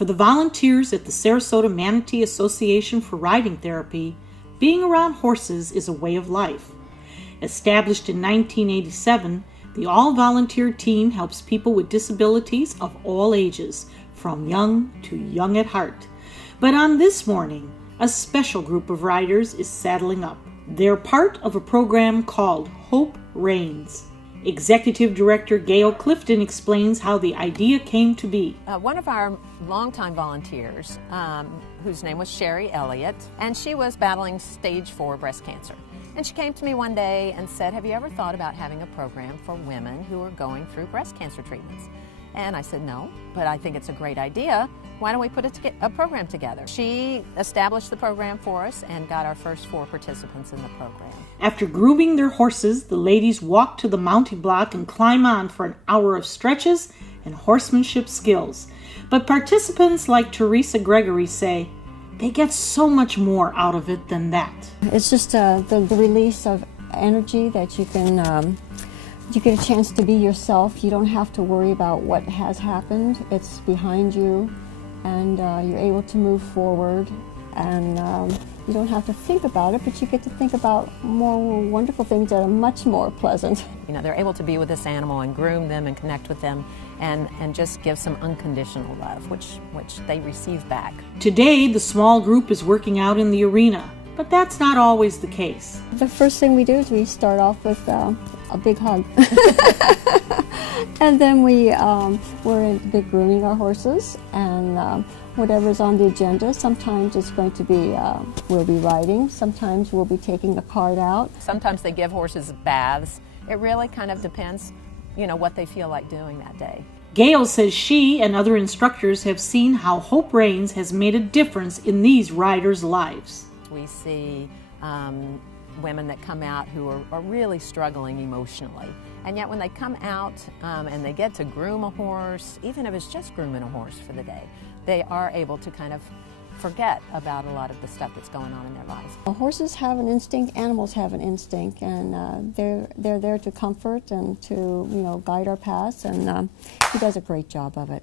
For the volunteers at the Sarasota Manatee Association for Riding Therapy, being around horses is a way of life. Established in 1987, the all-volunteer team helps people with disabilities of all ages, from young to young at heart. But on this morning, a special group of riders is saddling up. They're part of a program called Reins. Executive Director Gail Clifton explains how the idea came to be. One of our longtime volunteers, whose name was Sherry Elliott, and she was battling stage 4 breast cancer. And she came to me one day and said, "Have you ever thought about having a program for women who are going through breast cancer treatments?" And I said, "No, but I think it's a great idea. Why don't we put a program together?" She established the program for us and got our first 4 participants in the program. After grooming their horses, the ladies walk to the mounting block and climb on for an hour of stretches and horsemanship skills. But participants like Teresa Gregory say they get so much more out of it than that. It's just the release of energy that you can, you get a chance to be yourself. You don't have to worry about what has happened. It's behind you, and you're able to move forward, and you don't have to think about it, but you get to think about more wonderful things that are much more pleasant. You know, they're able to be with this animal and groom them and connect with them and just give some unconditional love, which they receive back. Today, the small group is working out in the arena, but that's not always the case. The first thing we do is we start off with a big hug. And then we're grooming our horses, and whatever's on the agenda. Sometimes it's going to be, we'll be riding. Sometimes we'll be taking a cart out. Sometimes they give horses baths. It really kind of depends, you know, what they feel like doing that day. Gail says she and other instructors have seen how Reins has made a difference in these riders' lives. We see women that come out who are really struggling emotionally. And yet when they come out and they get to groom a horse, even if it's just grooming a horse for the day, they are able to kind of forget about a lot of the stuff that's going on in their lives. Horses have an instinct, animals have an instinct, and they're there to comfort and to, you know, guide our paths, and he does a great job of it.